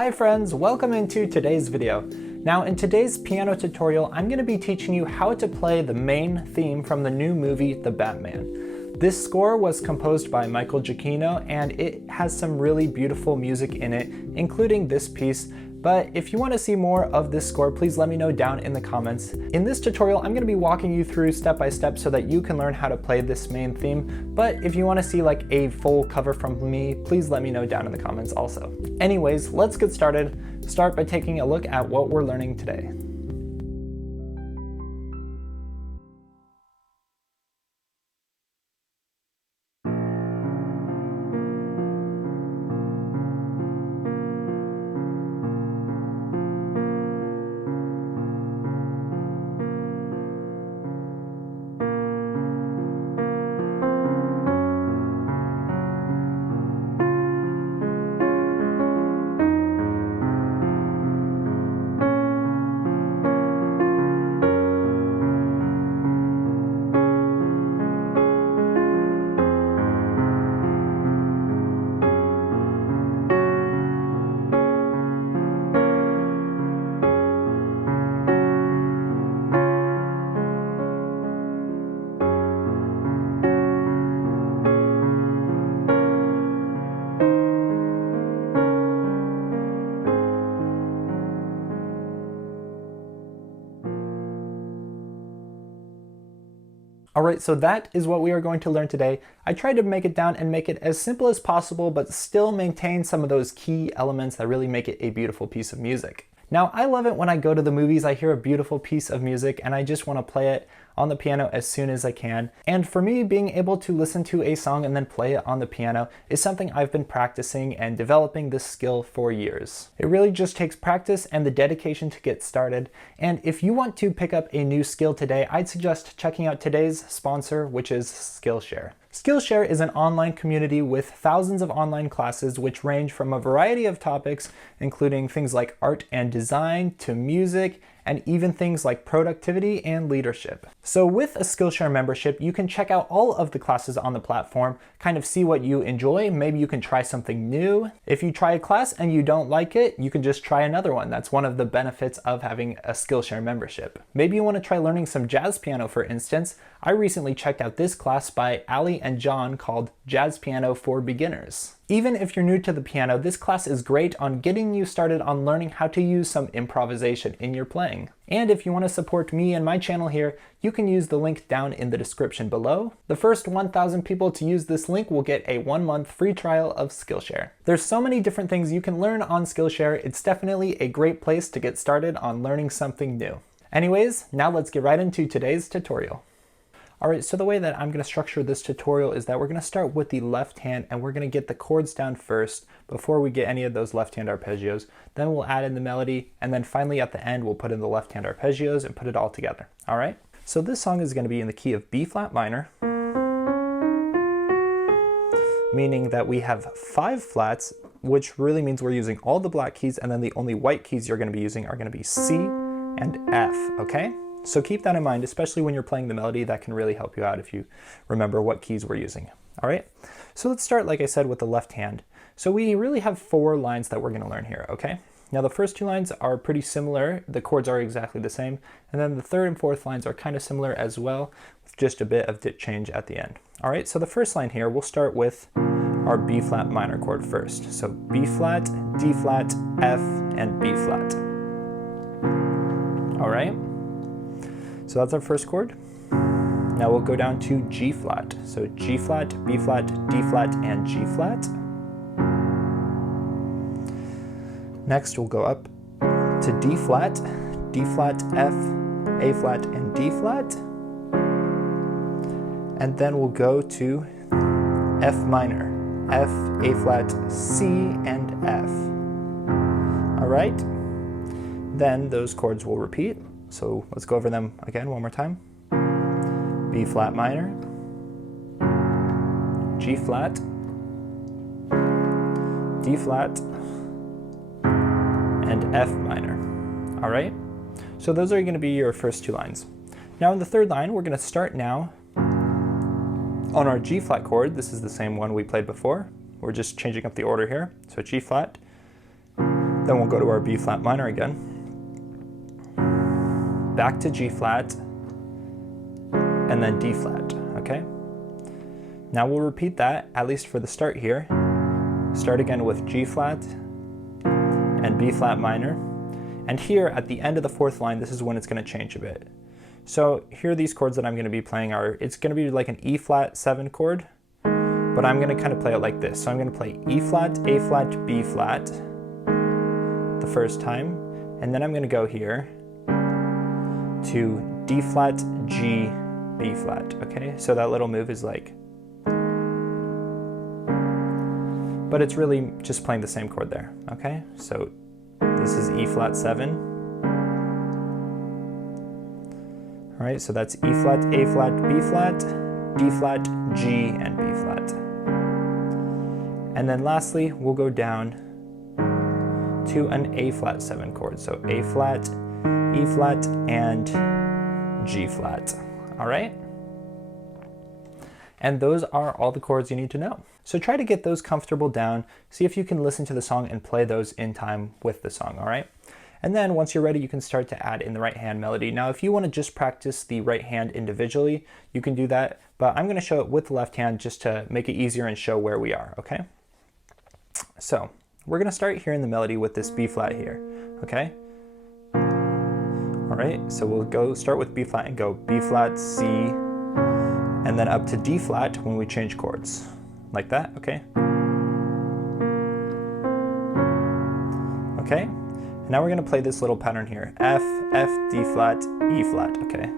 Hi friends, welcome into today's video. Now in today's piano tutorial, I'm going to be teaching you how to play the main theme from the new movie, The Batman. This score was composed by Giacchino and it has some really beautiful music in it, including this piece. But if you want to see more of this score, please let me know down in the comments. In this tutorial, I'm going to be walking you through step by step so that you can learn how to play this main theme. But if you want to see like a full cover from me, please let me know down in the comments also. Anyways, let's get started. Start by taking a look at what we're learning today. Alright, so that is what we are going to learn today. I tried to make it down and make it as simple as possible, but still maintain some of those key elements that really make it a beautiful piece of music. Now, I love it when I go to the movies, I hear a beautiful piece of music and I just want to play it on the piano as soon as I can. And for me, being able to listen to a song and then play it on the piano is something I've been practicing and developing this skill for years. It really just takes practice and the dedication to get started. And if you want to pick up a new skill today, I'd suggest checking out today's sponsor, which is Skillshare. Skillshare is an online community with thousands of online classes which range from a variety of topics, including things like art and design to music, and even things like productivity and leadership. So with a Skillshare membership, you can check out all of the classes on the platform, kind of see what you enjoy, maybe you can try something new. If you try a class and you don't like it, you can just try another one. That's one of the benefits of having a Skillshare membership. Maybe you want to try learning some jazz piano, for instance. I recently checked out this class by Ali and John called Jazz Piano for Beginners. Even if you're new to the piano, this class is great on getting you started on learning how to use some improvisation in your playing. And if you want to support me and my channel here, you can use the link down in the description below. The first 1,000 people to use this link will get a 1-month free trial of Skillshare. There's so many different things you can learn on Skillshare. It's definitely a great place to get started on learning something new. Anyways, now let's get right into today's tutorial. Alright, so the way that I'm going to structure this tutorial is that we're going to start with the left hand and we're going to get the chords down first before we get any of those left hand arpeggios. Then we'll add in the melody and then finally at the end we'll put in the left hand arpeggios and put it all together. Alright, so this song is going to be in the key of B flat minor, meaning that we have 5 flats, which really means we're using all the black keys and then the only white keys you're going to be using are going to be C and F, okay? So keep that in mind, especially when you're playing the melody. That can really help you out if you remember what keys we're using. All right, so let's start, like I said, with the left hand. So we really have 4 lines that we're going to learn here, okay? Now the first 2 lines are pretty similar. The chords are exactly the same. And then the 3rd and 4th lines are kind of similar as well, with just a bit of dip change at the end. All right, so the first line here, we'll start with our B flat minor chord first. So B flat, D flat, F, and B flat. All right. So that's our first chord. Now we'll go down to G flat. So G flat, B flat, D flat, and G flat. Next we'll go up to D flat, F, A flat, and D flat. And then we'll go to F minor, F, A flat, C, and F. All right. Then those chords will repeat. So let's go over them again one more time. B flat minor, G flat, D flat, and F minor. All right, so those are going to be your first 2 lines. Now in the 3rd line, we're going to start now on our G flat chord. This is the same one we played before. We're just changing up the order here. So G flat, Then we'll go to our B flat minor again, back to G flat, and then D flat, okay? Now we'll repeat that, at least for the start here. Start again with G flat and B flat minor. And here at the end of the fourth line, this is when it's going to change a bit. So here are these chords that I'm going to be playing it's going to be like an E flat 7 chord, but I'm going to kind of play it like this. So I'm going to play E flat, A flat, B flat the first time, and then I'm going to go here to D flat, G, B flat, okay? So that little move is like, but it's really just playing the same chord there, okay? So this is E flat 7. All right, so that's E flat, A flat, B flat, D flat, G, and B flat. And then lastly, we'll go down to an A flat 7 chord. So A flat, E flat, and G flat. All right? And those are all the chords you need to know. So try to get those comfortable down. See if you can listen to the song and play those in time with the song, all right? And then once you're ready, you can start to add in the right hand melody. Now, if you want to just practice the right hand individually, you can do that, but I'm going to show it with the left hand just to make it easier and show where we are, okay? So we're going to start here in the melody with this B flat here, okay? All right, so we'll start with B flat and go B flat, C, and then up to D flat when we change chords, like that, okay? Okay. Now we're going to play this little pattern here. F, F, D flat, E flat, okay?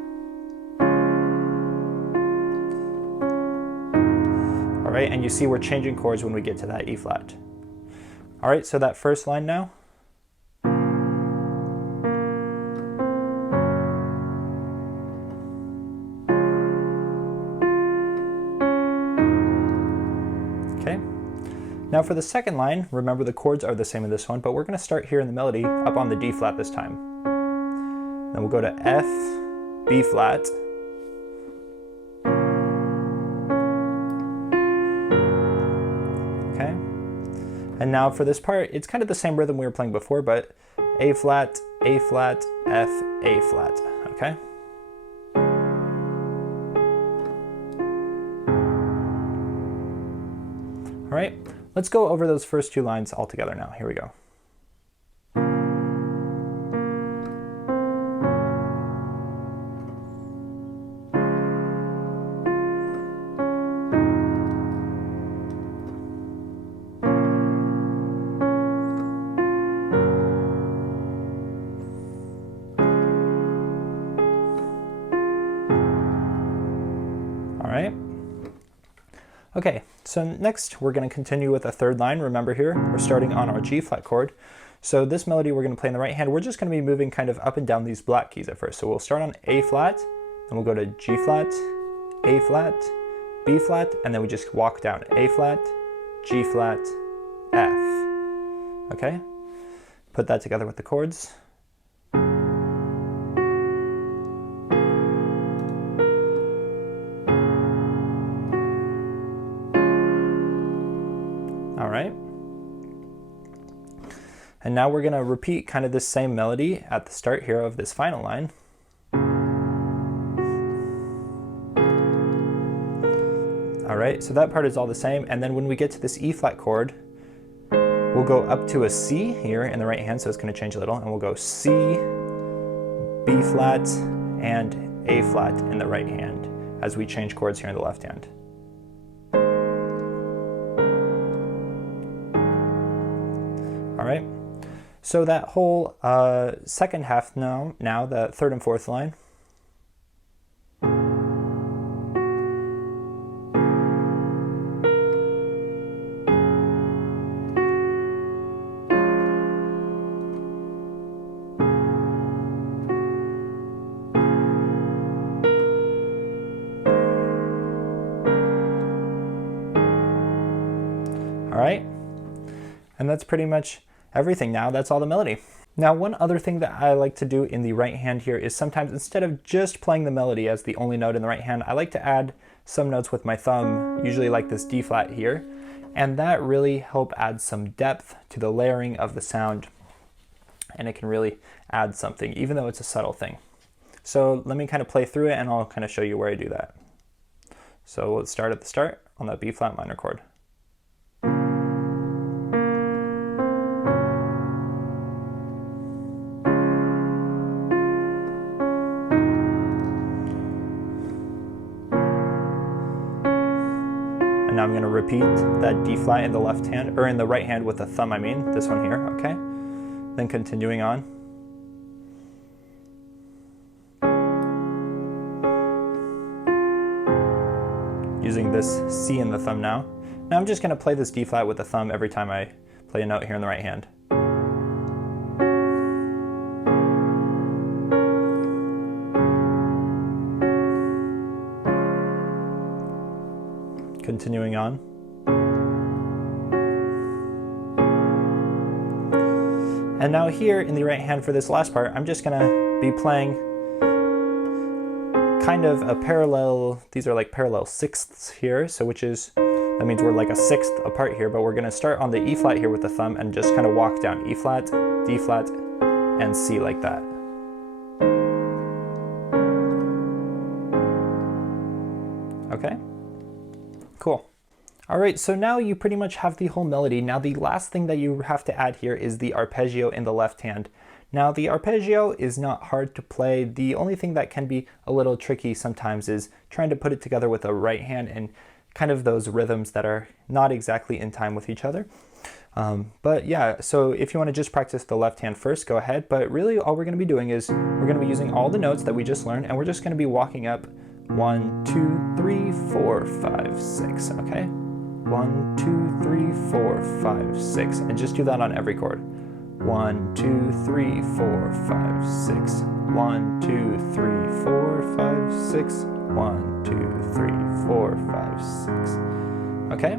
All right, and you see we're changing chords when we get to that E flat. All right, so that first line now. Okay. Now for the second line, remember the chords are the same in this one, but we're going to start here in the melody up on the D flat this time. Then we'll go to F, B flat, okay? And now for this part, it's kind of the same rhythm we were playing before, but A flat, A flat, F, A flat, okay? All right. Let's go over those first two lines all together now. Here we go. All right. Okay, so next we're going to continue with a third line. Remember here, we're starting on our G flat chord. So this melody we're going to play in the right hand. We're just going to be moving kind of up and down these black keys at first. So we'll start on A flat, then we'll go to G flat, A flat, B flat, and then we just walk down A flat, G flat, F. Okay? Put that together with the chords. All right. And now we're going to repeat kind of this same melody at the start here of this final line. All right, so that part is all the same. And then when we get to this E flat chord, we'll go up to a C here in the right hand, so it's going to change a little, and we'll go C, B flat, and A flat in the right hand as we change chords here in the left hand. All right, so that whole second half now the third and fourth line. All right, and that's pretty much everything now. That's all the melody. Now, one other thing that I like to do in the right hand here is sometimes instead of just playing the melody as the only note in the right hand, I like to add some notes with my thumb, usually like this D flat here, and that really help add some depth to the layering of the sound and it can really add something, even though it's a subtle thing. So let me kind of play through it and I'll kind of show you where I do that. So let's start at the start on that B flat minor chord. And now I'm going to repeat that D flat in the left hand, or in the right hand with the thumb, I mean, this one here, okay? Then continuing on. Using this C in the thumb now. Now I'm just going to play this D flat with the thumb every time I play a note here in the right hand. Continuing on. And now here in the right hand for this last part, I'm just gonna be playing kind of a parallel, these are like parallel sixths here, so that means we're like a sixth apart here, but we're gonna start on the E flat here with the thumb and just kind of walk down E flat, D flat, and C like that. Okay? Cool. All right, so now you pretty much have the whole melody. Now the last thing that you have to add here is the arpeggio in the left hand. Now the arpeggio is not hard to play. The only thing that can be a little tricky sometimes is trying to put it together with the right hand and kind of those rhythms that are not exactly in time with each other. But yeah, so if you want to just practice the left hand first, go ahead. But really all we're going to be doing is we're going to be using all the notes that we just learned, and we're just going to be walking up 1, 2, 3, 4, 5, 6, okay? 1, 2, 3, 4, 5, 6, and just do that on every chord. 1, 2, 3, 4, 5, 6. 1, 2, 3, 4, 5, 6. 1, 2, 3, 4, 5, 6. Okay?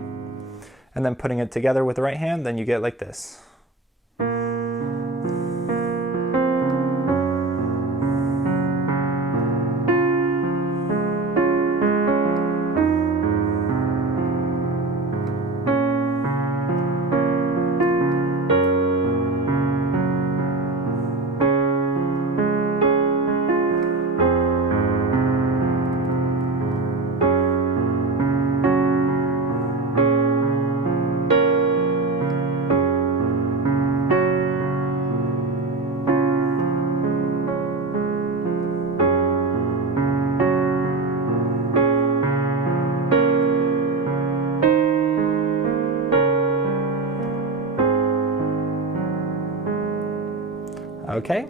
And then putting it together with the right hand, then you get like this. Okay,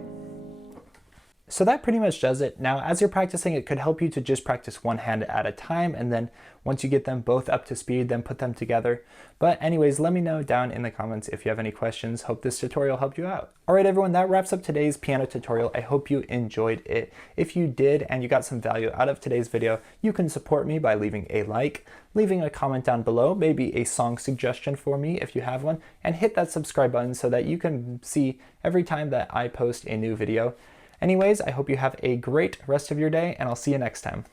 so that pretty much does it. Now, as you're practicing, it could help you to just practice one hand at a time, and then once you get them both up to speed, then put them together. But anyways, let me know down in the comments if you have any questions. Hope this tutorial helped you out. All right, everyone, that wraps up today's piano tutorial. I hope you enjoyed it. If you did and you got some value out of today's video, you can support me by leaving a like, leaving a comment down below, maybe a song suggestion for me if you have one, and hit that subscribe button so that you can see every time that I post a new video. Anyways, I hope you have a great rest of your day, and I'll see you next time.